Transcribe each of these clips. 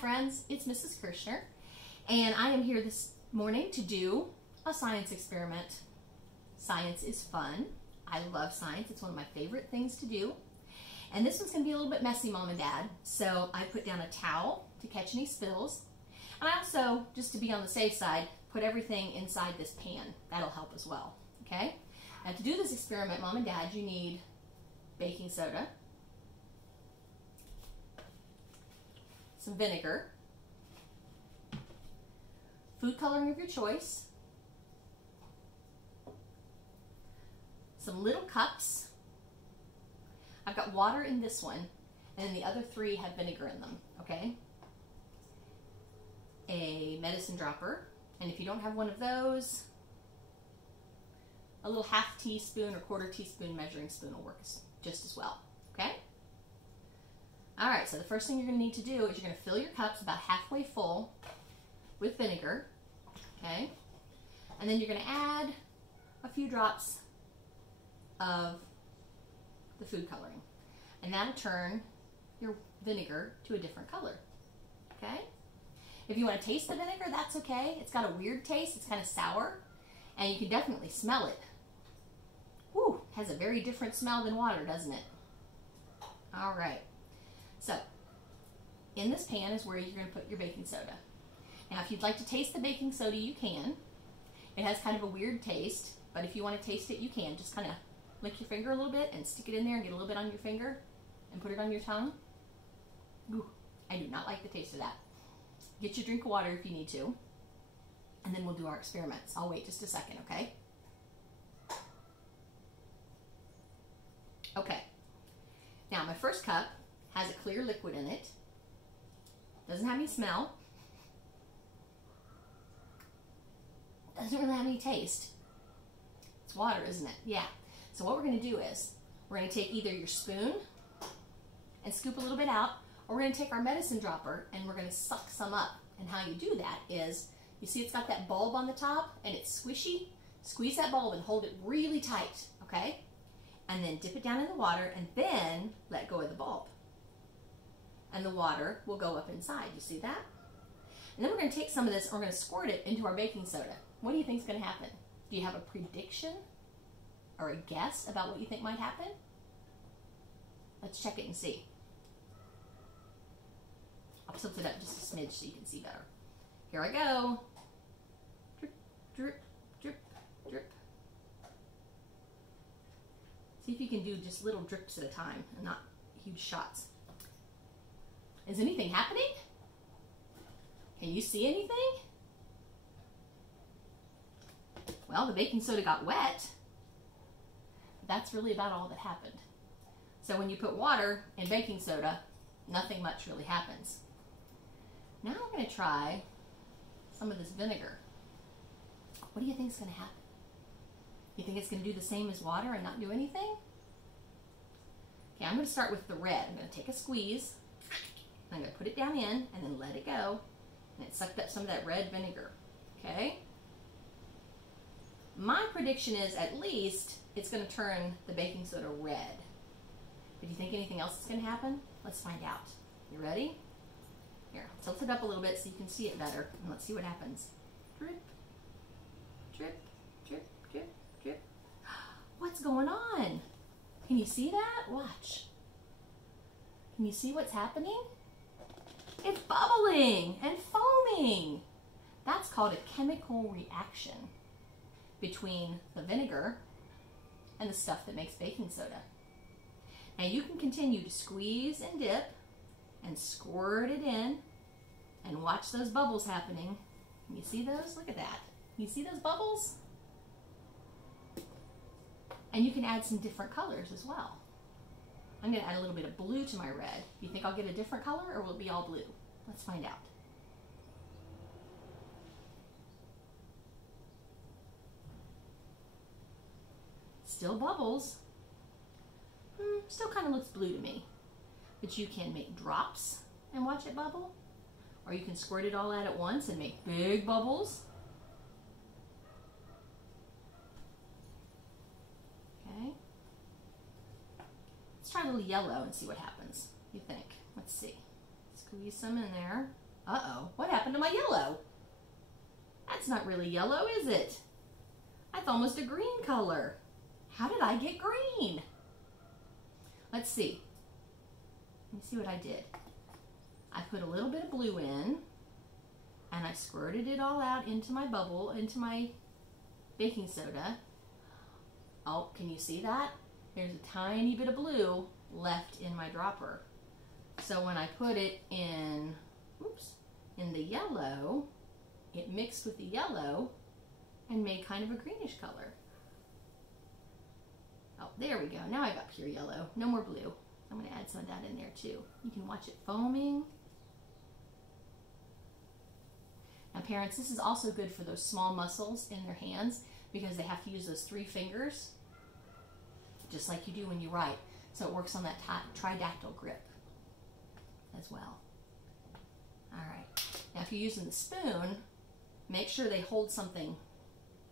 friends, it's Mrs. Kirschner, and I am here this morning to do a science experiment. Science is fun. I love science. It's one of my favorite things to do. And this one's going to be a little bit messy, Mom and Dad, so I put down a towel to catch any spills. And I also, just to be on the safe side, put everything inside this pan. That'll help as well, okay? Now to do this experiment, Mom and Dad, you need baking soda, some vinegar, food coloring of your choice, some little cups. I've got water in this one, and then the other three have vinegar in them, okay? A medicine dropper, and if you don't have one of those, a little half teaspoon or quarter teaspoon measuring spoon will work just as well, okay? All right, so the first thing you're going to need to do is you're going to fill your cups about halfway full with vinegar, okay? And then you're going to add a few drops of the food coloring, and that'll turn your vinegar to a different color, okay? If you want to taste the vinegar, that's okay. It's got a weird taste. It's kind of sour, and you can definitely smell it. Whew, has a very different smell than water, doesn't it? All right. So, in this pan is where you're going to put your baking soda. Now, if you'd like to taste the baking soda, you can. It has kind of a weird taste, but if you want to taste it, you can. Just kind of lick your finger a little bit and stick it in there and get a little bit on your finger and put it on your tongue. Ooh, I do not like the taste of that. Get your drink of water if you need to, and then we'll do our experiments. I'll wait just a second, okay? Okay. Now, my first cup has a clear liquid in it. Doesn't have any smell. Doesn't really have any taste. It's water, isn't it? Yeah. So what we're going to do is we're going to take either your spoon and scoop a little bit out, or we're going to take our medicine dropper and we're going to suck some up. And how you do that is, you see it's got that bulb on the top and it's squishy? Squeeze that bulb and hold it really tight, okay? And then dip it down in the water and then let go of the bulb. And the water will go up inside. You see that? And then we're going to take some of this and we're going to squirt it into our baking soda. What do you think is going to happen? Do you have a prediction or a guess about what you think might happen? Let's check it and see. I'll tilt it up just a smidge so you can see better. Here I go. Drip, drip, drip, drip. See if you can do just little drips at a time and not huge shots. Is anything happening? Can you see anything? Well, the baking soda got wet. That's really about all that happened. So when you put water in baking soda, nothing much really happens. Now I'm going to try some of this vinegar. What do you think is going to happen? You think it's going to do the same as water and not do anything? Okay, I'm going to start with the red. I'm going to take a squeeze. I'm going to put it down in and then let it go. And it sucked up some of that red vinegar. Okay? My prediction is at least it's going to turn the baking soda red. But do you think anything else is going to happen? Let's find out. You ready? Here, tilt it up a little bit so you can see it better. And let's see what happens. Drip, drip, drip, drip, drip. What's going on? Can you see that? Watch. Can you see what's happening? It's bubbling and foaming. That's called a chemical reaction between the vinegar and the stuff that makes baking soda. Now you can continue to squeeze and dip and squirt it in and watch those bubbles happening. Can you see those? Look at that. Can you see those bubbles? And you can add some different colors as well. I'm going to add a little bit of blue to my red. You think I'll get a different color or will it be all blue? Let's find out. Still bubbles. Still kind of looks blue to me. But you can make drops and watch it bubble. Or you can squirt it all out at once and make big bubbles. Okay. Let's try a little yellow and see what happens. You think? Let's see. Squeeze some in there. Uh-oh, what happened to my yellow? That's not really yellow, is it? That's almost a green color. How did I get green? Let's see. Let me see what I did. I put a little bit of blue in, and I squirted it all out into my bubble, into my baking soda. Oh, can you see that? There's a tiny bit of blue left in my dropper. So when I put it in, in the yellow, it mixed with the yellow and made kind of a greenish color. Oh, there we go. Now I got pure yellow. No more blue. I'm going to add some of that in there too. You can watch it foaming. Now parents, this is also good for those small muscles in their hands because they have to use those 3 fingers, just like you do when you write. So it works on that tridactyl grip as well. All right. Now if you're using the spoon, make sure they hold something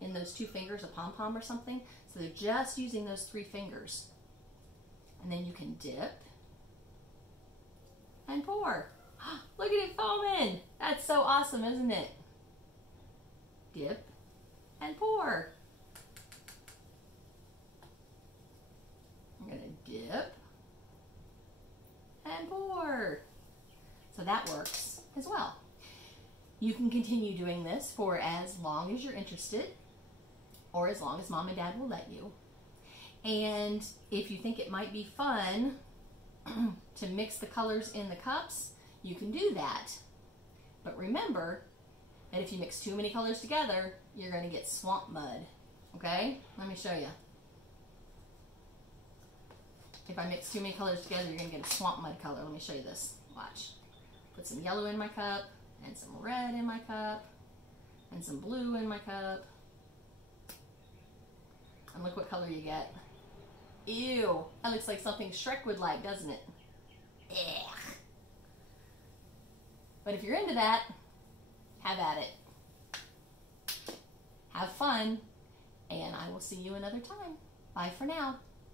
in those 2 fingers, a pom-pom or something. So they're just using those 3 fingers. And then you can dip and pour. Look at it foaming. That's so awesome, isn't it? Dip and pour. I'm going to dip and pour. So that works as well. You can continue doing this for as long as you're interested, or as long as mom and dad will let you. And if you think it might be fun to mix the colors in the cups, you can do that. But remember that if you mix too many colors together, you're going to get swamp mud. Okay? Let me show you. If I mix too many colors together, you're going to get a swamp mud color. Let me show you this. Watch. Put some yellow in my cup, and some red in my cup, and some blue in my cup. And look what color you get. Ew, that looks like something Shrek would like, doesn't it? Ugh. But if you're into that, have at it. Have fun, and I will see you another time. Bye for now.